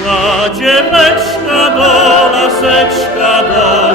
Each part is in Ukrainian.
Kładzie meczka do laseczka do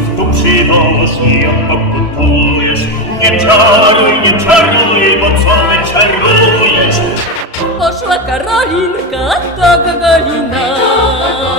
втопши голос її обкупуєш. Не чаруй, не чаруй, бо це не чаруєш. Пошла королинка, та Гагаріна.